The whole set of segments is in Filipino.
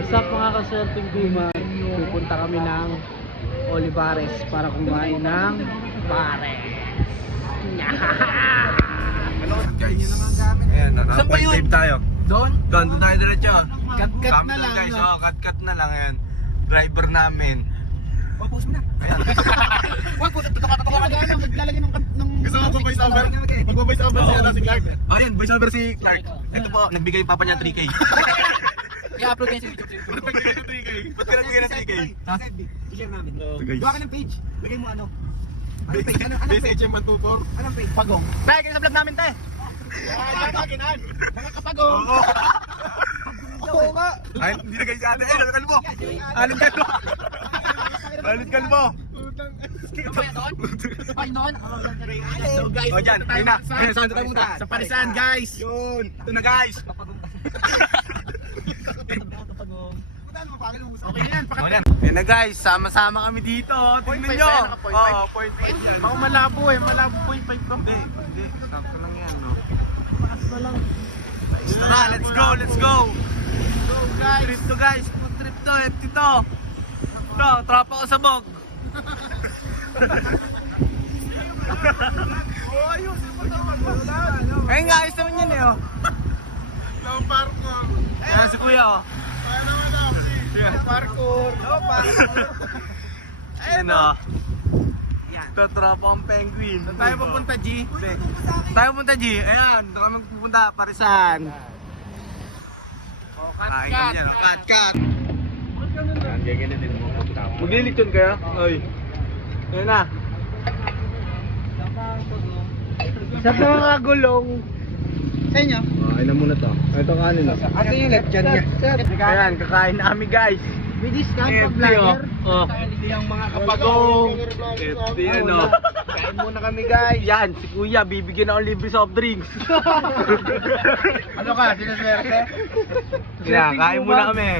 What's up mga kaswerteng Duma? Pupunta kami ng Olivares para kumain ng pares. Ayan, naka-point tape tayo. Doon? Doon tayo diretso. Cut-cut Kami na doon, lang. guys. No? Oh, cut-cut na lang. Ayan. Driver namin. Post mo na. Ayan. Wag po, tutok ka na. Maglalagay ng Gusto mo ba voice over? Mag-voice over si Clark. Ayan, voice over si Clark. Ito po, nagbigay yung papa niya 3K. I-upload niya sa YouTube. Nagbigay ng 3K. Ba't ka nagbigay ng 3K? I-share namin. Guys. Gawa ka ng page. Lagay mo ano. Anong page? Anong page? BSHM Mantutor. Anong page? Pagong. Tayo kayo sa vlog namin, te. Yan, kakinan. Nakakapagong. Oo nga. Ay, hindi na guys ate. Alit kalbo. Alit kalbo. Alit kalbo. So guys, O dyan, ayun na. Ayun, saan tayo punta? Sa Parisan, guys. Yun. Ito na guys. Okay na yan. O yan. Yan na guys, sama-sama kami dito. Tingnan nyo. Oo, point 5 yan. Baka malabo eh. Malabo 0.5 ka. Hindi. Sakto lang yan, no? Basta lang. Tara, let's go, let's go. Go guys. Trip to guys. Food trip to. Ito. Ito, tropa ko sa bog. Ayun nga, ayos naman yun eh, oh. Ayan si kuya, oh. Parkour. Ayun, oh. Ito, tropa ang penguin. Saan tayo pupunta, G? Tayo punta, G. Ayan, doon kami pupunta, Parisan. Kain kami yan. Cut. Maglilitsyon kayo? Oy. Ayan na. Sa mga gulong. Sa inyo? Kain na muna to. Ito kanin na. Ate yung left dyan niya. Ayan, kakain na kami guys. May discount pa FD, vlogger. oh. Yung mga Kapagong. FD yan, oh. Kain muna kami, guys. Yan, si kuya, bibigyan ako libre soft drinks. Ano ka? Sinaswerte? Kaya, kain muna kami.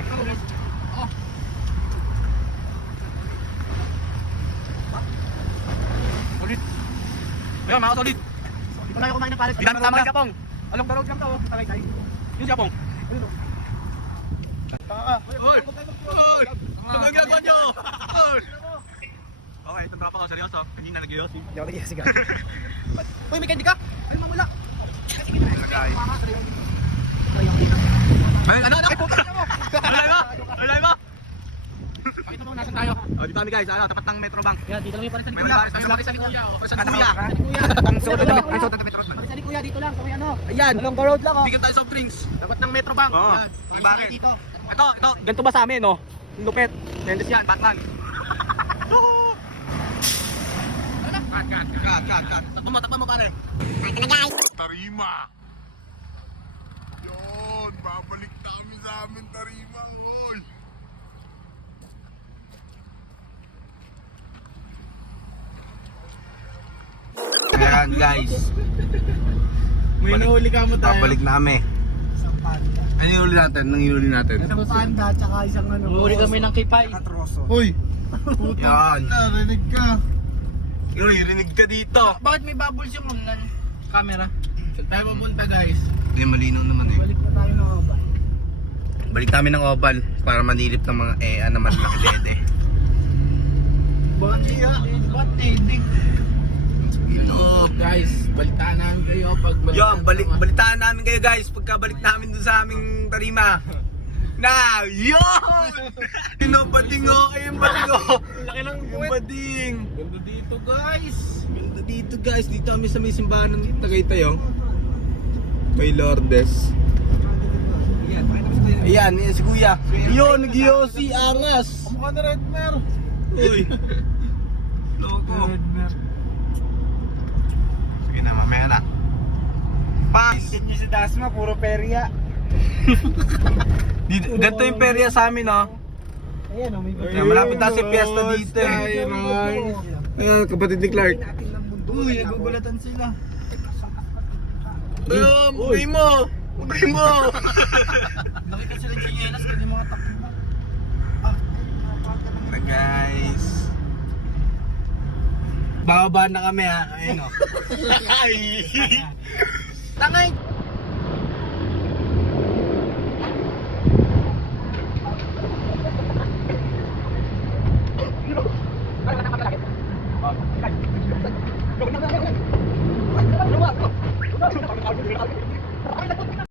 Ulit. Ayan, mga solid. Dito tayo kumain ng pares. Hindi namin tama yung Japong. Along the road lang to. Tagay tayo. Yung Japong. Tanga ka. Hoy! Hoy! Ano ang ginagawa nyo? Hoy! Okay, itong tropa ko, seryoso. Kanina nag-iossi. Hindi ako nag-iasi ka. Uy, may candy ka? Ay, mamula. Ay. Ay, ano? Alay mo? Pakita mo, nasan tayo? Oh, dito kami guys, tapat ng Metro Bank. Yan, dito lang yung parisan ni May Kuya. baris tayo. Sa ni Kuya. Sa kuya. Ang soda ng Metro Bank. Parisan ni Kuya, dito lang. Kung ano. Ayan. Along the road lang oh. Bigyan tayo soft drinks. Dapat ng Metro Bank. Oo. Ayan. May bakit? Dito. Ito. Ganito ba sa amin, no? Lupet. Tendes yan, Batman. Cut. Tumatakpan mo pare. Tarima. Yun, babalik na kami sa amin, Tarima. Uy. Ayan guys. May nahuli ka mo tayo. Babalik na kami. Ano yung huli natin? Nang huli natin? Isang panda, tsaka isang ano. Huli kami ng kipay. Katroso. Uy. Yan. Narinig ka. Uy, rinig ka dito. Bakit may bubbles yung camera? Saan tayo pupunta, guys? Hindi, malinaw naman eh. Balik na tayo ng Oban. Balik namin ng Oval para manilip ng mga naman laki dede. Bakit ba't tidig? Guys, balitaan namin kayo pag Yo, balitaan namin kayo guys pagkabalik namin dun sa aming tarima. Na, yun! Pinabading ko kayong bading ko. Laki ng Yung bading. Ganda dito, guys. Ganda dito guys, dito kami sa may simbahan ng Tagaytay oh. May Lourdes. Ayan, yan si kuya. Yun, nag-yosi, angas. Mukha na Redmer. Uy. Loko. Sige na, mamaya na. Pass! Niyo si Dasma, puro perya. Ganito yung perya sa amin oh. Ayan, may Kaya malapit na si Fiesta dito eh. Ayan, kapatid ni Clark. Uy, nagugulatan sila. Ayun, bugay mo! Bugay mo! Nakita sila ng chinelas, kaya mga takbo. Na guys. Bababa na kami ha. Ayun o. Tangay!